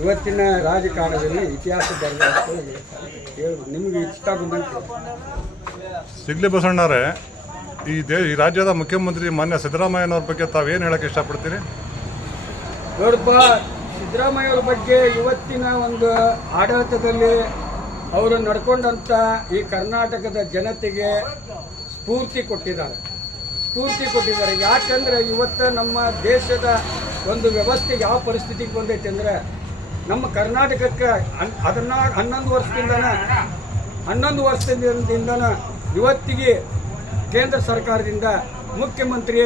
ಇವತ್ತಿನ ರಾಜಕಾರಣದಲ್ಲಿ ಇತಿಹಾಸ ನಿಮಗೆ ಇಷ್ಟ ಬಂದಂತೆ ಸಿಗ್ಲಿ ಬಸಣ್ಣರೇ, ಈ ರಾಜ್ಯದ ಮುಖ್ಯಮಂತ್ರಿ ಮಾನ್ಯ ಸಿದ್ದರಾಮಯ್ಯನವ್ರ ಬಗ್ಗೆ ತಾವೇನು ಹೇಳಕ್ಕೆ ಇಷ್ಟಪಡ್ತೀರಿ? ನೋಡಪ್ಪ, ಸಿದ್ದರಾಮಯ್ಯವ್ರ ಬಗ್ಗೆ ಇವತ್ತಿನ ಒಂದು ಆಡಳಿತದಲ್ಲಿ ಅವರು ನಡ್ಕೊಂಡಂಥ ಈ ಕರ್ನಾಟಕದ ಜನತೆಗೆ ಸ್ಫೂರ್ತಿ ಕೊಟ್ಟಿದ್ದಾರೆ. ಯಾಕಂದರೆ ಇವತ್ತು ನಮ್ಮ ದೇಶದ ಒಂದು ವ್ಯವಸ್ಥೆ ಯಾವ ಪರಿಸ್ಥಿತಿಗೆ ಬಂದೈತೆ ಅಂದರೆ, ನಮ್ಮ ಕರ್ನಾಟಕಕ್ಕೆ 11 ವರ್ಷದಿಂದ ಇವತ್ತಿಗೆ ಕೇಂದ್ರ ಸರ್ಕಾರದಿಂದ ಮುಖ್ಯಮಂತ್ರಿ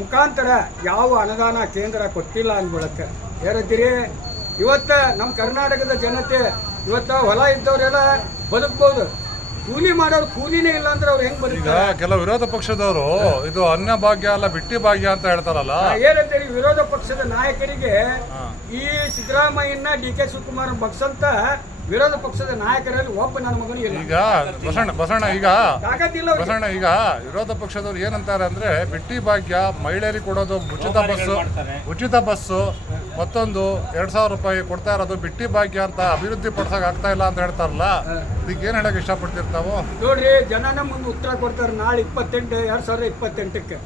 ಮುಖಾಂತರ ಯಾವ ಅನುದಾನ ಕೇಂದ್ರ ಕೊಟ್ಟಿಲ್ಲ ಅಂದ್ಬಿಡಕ್ಕೆ ಯಾರತ್ತೀರಿ. ಇವತ್ತು ನಮ್ಮ ಕರ್ನಾಟಕದ ಜನತೆ ಇವತ್ತು ಹೊಲ ಇದ್ದವರೆಲ್ಲ ಬದುಕ್ಬೋದು, ಕೂಲಿ ಮಾಡೋರು ಕೂಲಿನೇ ಇಲ್ಲ ಅಂದ್ರೆ ಅವ್ರು ಹೆಂಗ್ ಬದುಕ್ತಾರೆ? ಕೆಲವು ವಿರೋಧ ಪಕ್ಷದವರು ಇದು ಅನ್ನ ಭಾಗ್ಯ ಅಲ್ಲ ಬಿಟ್ಟಿ ಭಾಗ್ಯ ಅಂತ ಹೇಳ್ತಾರಲ್ಲ, ಏನಂತೀರಿ? ವಿರೋಧ ಪಕ್ಷದ ನಾಯಕರಿಗೆ ಈ ಸಿದ್ದರಾಮಯ್ಯನ DK ಶಿವಕುಮಾರ್ ಬಗ್ಸಂತ ವಿರೋಧ ಪಕ್ಷದ ನಾಯಕರಲ್ಲಿ ಒಬ್ಬ ನನ್ನ ಮಗನು ಇಲ್ಲ. ಈಗ ಬಸಣ್ಣ ಈಗ ವಿರೋಧ ಪಕ್ಷದವ್ರು ಏನಂತಾರೆ ಅಂದ್ರೆ, ಬಿಟ್ಟಿ ಭಾಗ್ಯ ಮಹಿಳೆಯರಿಗೆ ಕೊಡೋದು ಉಚಿತ ಬಸ್ಸು ಮತ್ತೊಂದು 2000 ರೂಪಾಯಿ ಕೊಡ್ತಾ ಇರೋದು ಬಿಟ್ಟಿ ಭಾಗ್ಯ ಅಂತ ಅಭಿವೃದ್ಧಿ ಪಡಿಸಕ್ ಆಗ್ತಾ ಇಲ್ಲ ಅಂತ ಹೇಳ್ತಾರಲ್ಲ, ಇದಕ್ಕೆ ಏನ್ ಹೇಳಕ್ ಇಷ್ಟಪಡ್ತಿರ್ತಾವು? ನೋಡ್ರಿ, ಜನನ ಮುಂದೆ ಉತ್ತರ ಕೊಡ್ತಾರೆ. ನಾಳೆ 2028ಕ್ಕೆ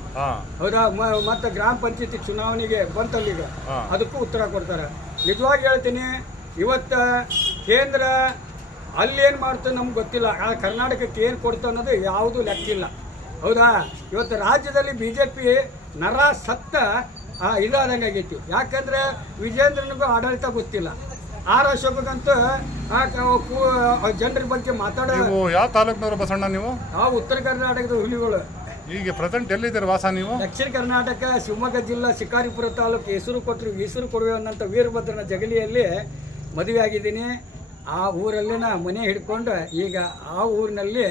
ಹೌದಾ, ಮತ್ತೆ ಗ್ರಾಮ ಪಂಚಾಯತಿ ಚುನಾವಣೆಗೆ ಬಂತಲ್ಲೀಗ, ಅದಕ್ಕೂ ಉತ್ತರ ಕೊಡ್ತಾರೆ. ನಿಜವಾಗಿ ಹೇಳ್ತೀನಿ, ಇವತ್ತ ಕೇಂದ್ರ ಅಲ್ಲೇನು ಮಾಡ್ತದೆ ನಮ್ಗೆ ಗೊತ್ತಿಲ್ಲ, ಕರ್ನಾಟಕಕ್ಕೆ ಏನು ಕೊಡ್ತು ಅನ್ನೋದು ಯಾವುದೂ ಲೆಕ್ಕಿಲ್ಲ. ಹೌದಾ, ಇವತ್ತು ರಾಜ್ಯದಲ್ಲಿ BJP ನರ ಸತ್ತ ಇದಾದಂಗೆ ಆಗೈತಿ. ಯಾಕಂದರೆ ವಿಜೇಂದ್ರನಿಗೂ ಆಡಳಿತ ಗೊತ್ತಿಲ್ಲ, ಅಶೋಕಕ್ಕಂತೂ ಜನರ ಬಗ್ಗೆ ಮಾತಾಡೋ. ಯಾವ ತಾಲೂಕಿನವರು ಬಸಣ್ಣ ನೀವು? ನಾವು ಉತ್ತರ ಕರ್ನಾಟಕದ ಹುಲಿಗಳು. ಈಗ ಪ್ರೆಸೆಂಟ್ ಎಲ್ಲಿದ್ದೀರಿ ವಾಸ ನೀವು? ದಕ್ಷಿಣ ಕರ್ನಾಟಕ ಶಿವಮೊಗ್ಗ ಜಿಲ್ಲಾ ಶಿಕಾರಿಪುರ ತಾಲೂಕು ಹೆಸರು ಕೊಡುವೆ ಅನ್ನೋಂಥ ವೀರಭದ್ರನ ಜಗಲಿಯಲ್ಲಿ ಮದುವೆ ಆಗಿದ್ದೀನಿ. ಆ ಊರಲ್ಲಿನ ಮನೆ ಹಿಡ್ಕೊಂಡು ಈಗ ಆ ಊರಿನಲ್ಲಿ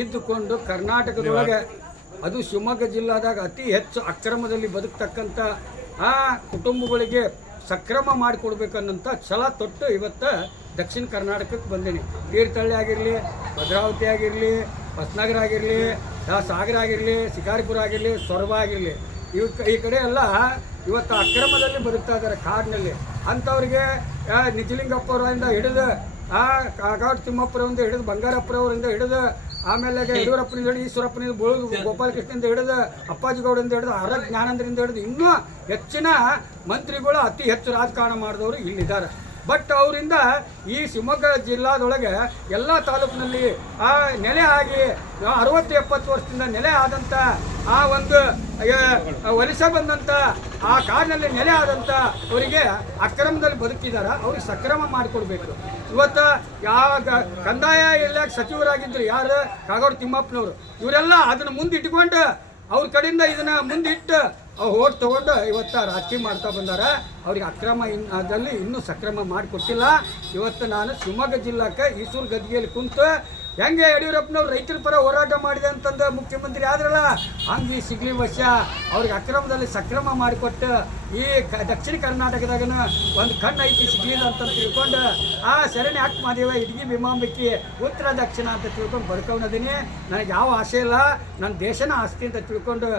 ಇದ್ದುಕೊಂಡು ಕರ್ನಾಟಕದೊಳಗೆ, ಅದು ಶಿವಮೊಗ್ಗ ಜಿಲ್ಲಾದಾಗ ಅತಿ ಹೆಚ್ಚು ಅಕ್ರಮದಲ್ಲಿ ಬದುಕ್ತಕ್ಕಂಥ ಆ ಕುಟುಂಬಗಳಿಗೆ ಸಕ್ರಮ ಮಾಡಿಕೊಡ್ಬೇಕನ್ನಂಥ ಛಲ ತೊಟ್ಟು ಇವತ್ತು ದಕ್ಷಿಣ ಕರ್ನಾಟಕಕ್ಕೆ ಬಂದೀನಿ. ತೀರ್ಥಹಳ್ಳಿ ಆಗಿರಲಿ, ಭದ್ರಾವತಿ ಆಗಿರಲಿ, ಹೊಸನಗರ ಆಗಿರಲಿ, ಸಾಗರ ಆಗಿರಲಿ, ಶಿಕಾರಿಪುರ ಆಗಿರಲಿ, ಸೊರಬ ಆಗಿರಲಿ, ಈ ಕಡೆ ಎಲ್ಲ ಇವತ್ತು ಅಕ್ರಮದಲ್ಲಿ ಬದುಕ್ತಾ ಇದ್ದಾರೆ ಕಾಡಿನಲ್ಲಿ. ಅಂಥವ್ರಿಗೆ ನಿಜಲಿಂಗಪ್ಪವರಿಂದ ಹಿಡಿದು ಕಾಗಾಡು ತಿಮ್ಮಪ್ಪರವರಿಂದ ಹಿಡಿದು ಬಂಗಾರಪ್ಪರವರಿಂದ ಹಿಡಿದು ಆಮೇಲೆ ಯಡಿಯೂರಪ್ಪನಿಂದ ಹಿಡಿದು ಈಶ್ವರಪ್ಪನಿಂದ ಗೋಪಾಲಕೃಷ್ಣದಿಂದ ಹಿಡಿದು ಅಪ್ಪಾಜಿಗೌಡರಿಂದ ಹಿಡಿದು ಆರ್ ಜ್ಞಾನೇಂದ್ರಿಂದ ಹಿಡಿದು ಇನ್ನೂ ಹೆಚ್ಚಿನ ಮಂತ್ರಿಗಳು ಅತಿ ಹೆಚ್ಚು ರಾಜಕಾರಣ ಮಾಡಿದವರು ಇಲ್ಲಿದ್ದಾರೆ. ಬಟ್ ಅವರಿಂದ ಈ ಶಿವಮೊಗ್ಗ ಜಿಲ್ಲಾದೊಳಗೆ ಎಲ್ಲ ತಾಲೂಕಿನಲ್ಲಿ ನೆಲೆ ಆಗಿ 60-70 ವರ್ಷದಿಂದ ನೆಲೆ ಆದಂಥ ಆ ಒಂದು ವಲಸೆ ಬಂದಂಥ ಆ ಕಾಡಿನಲ್ಲಿ ನೆಲೆ ಆದಂಥ ಅವರಿಗೆ ಅಕ್ರಮದಲ್ಲಿ ಬದುಕಿದ್ದಾರೆ, ಅವ್ರಿಗೆ ಸಕ್ರಮ ಮಾಡಿಕೊಡ್ಬೇಕು. ಇವತ್ತು ಯಾವ ಕಂದಾಯ ಇಲಾಖೆ ಸಚಿವರಾಗಿದ್ದರು ಯಾರು? ಕಾಗೋಡು ತಿಮ್ಮಪ್ಪನವರು. ಇವರೆಲ್ಲ ಅದನ್ನು ಮುಂದಿಟ್ಕೊಂಡು ಅವ್ರ ಕಡೆಯಿಂದ ಇದನ್ನು ಮುಂದಿಟ್ಟು ಓಟ್ ತೊಗೊಂಡು ಇವತ್ತು ರಾಜಕೀಯ ಮಾಡ್ತಾ ಬಂದಾರ. ಅವ್ರಿಗೆ ಅಕ್ರಮ ಅದಲ್ಲಿ ಇನ್ನೂ ಸಕ್ರಮ ಮಾಡಿಕೊಟ್ಟಿಲ್ಲ. ಇವತ್ತು ನಾನು ಶಿವಮೊಗ್ಗ ಜಿಲ್ಲಾಕ್ಕೆ ಈಸೂರು ಗದ್ದಿಗೆಯಲ್ಲಿ ಕುಂತು ಹೆಂಗೆ ಯಡಿಯೂರಪ್ಪನವ್ರು ರೈತರ ಪರ ಹೋರಾಟ ಮಾಡಿದೆ ಅಂತಂದು ಮುಖ್ಯಮಂತ್ರಿ ಆದ್ರಲ್ಲ, ಹಂಗೆ ಸಿಗ್ಲಿ ವರ್ಷ ಅವ್ರಿಗೆ ಅಕ್ರಮದಲ್ಲಿ ಸಕ್ರಮ ಮಾಡಿಕೊಟ್ಟು ಈ ದಕ್ಷಿಣ ಕರ್ನಾಟಕದಾಗನ ಒಂದು ಕಣ್ಣು ಐತಿ ಸಿಗ್ಲಿಲ್ಲ ಅಂತ ತಿಳ್ಕೊಂಡು ಶರಣಿ ಹಾಕಿ ಮಾದೇವ ಇಡಗಿ ಭೀಮಾಂಬಿಕೆ ಉತ್ತರ ದಕ್ಷಿಣ ಅಂತ ತಿಳ್ಕೊಂಡು ಬದುಕೋನದೀನಿ. ನನಗೆ ಯಾವ ಆಸೆ ಇಲ್ಲ, ನನ್ನ ದೇಶನ ಆಸ್ತಿ ಅಂತ ತಿಳ್ಕೊಂಡು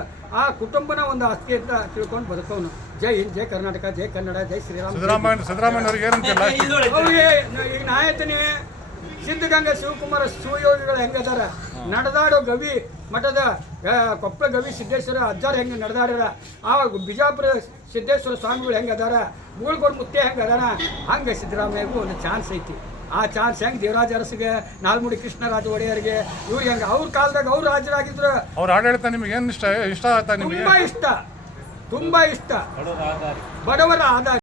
ಕುಟುಂಬನ ಒಂದು ಆಸ್ತಿ ಅಂತ ತಿಳ್ಕೊಂಡು ಬದುಕೋನು. ಜೈ ಹಿಂದ್, ಜೈ ಕರ್ನಾಟಕ, ಜೈ ಕನ್ನಡ, ಜೈ ಶ್ರೀರಾಮ್. ಅವ್ರಿಗೆ ಈಗ ನಾಯಕನೇ ಸಿದ್ಧಗಂಗಾ ಶಿವಕುಮಾರ ಸುಯೋಗಿಗಳು ಹೆಂಗದಾರ, ನಡೆದಾಡೋ ಗವಿ ಮಠದ ಕೊಪ್ಪಳ ಗವಿ ಸಿದ್ದೇಶ್ವರ ಅಜ್ಜಾರು ಹೆಂಗೆ ನಡೆದಾಡ್ಯಾರ, ಆ ಬಿಜಾಪುರ ಸಿದ್ದೇಶ್ವರ ಸ್ವಾಮಿಗಳು ಹೆಂಗದಾರ, ಮೂಳ್ಗೋಡ್ ಮುತ್ತೆ ಹೆಂಗೆ ಅದಾರ, ಹಂಗೆ ಸಿದ್ದರಾಮಯ್ಯಗೂ ಒಂದು ಚಾನ್ಸ್ ಐತಿ. ಆ ಚಾನ್ಸ್ ಹೆಂಗೆ ದೇವರಾಜ ಅರಸಿಗೆ, ನಾಲ್ಮುಡಿ ಕೃಷ್ಣರಾಜ ಒಡೆಯರಿಗೆ, ಇವ್ರಿಗೆ ಹೆಂಗೆ ಅವ್ರ ಕಾಲದಾಗ ಅವ್ರು ರಾಜರಾಗಿದ್ರು. ಅವ್ರ ಆಡಳಿತ ನಿಮ್ಗೆ ಏನು ಇಷ್ಟ ಆಯ್ತಾ? ತುಂಬ ಇಷ್ಟ, ಬಡವರ ಆದಾಯ.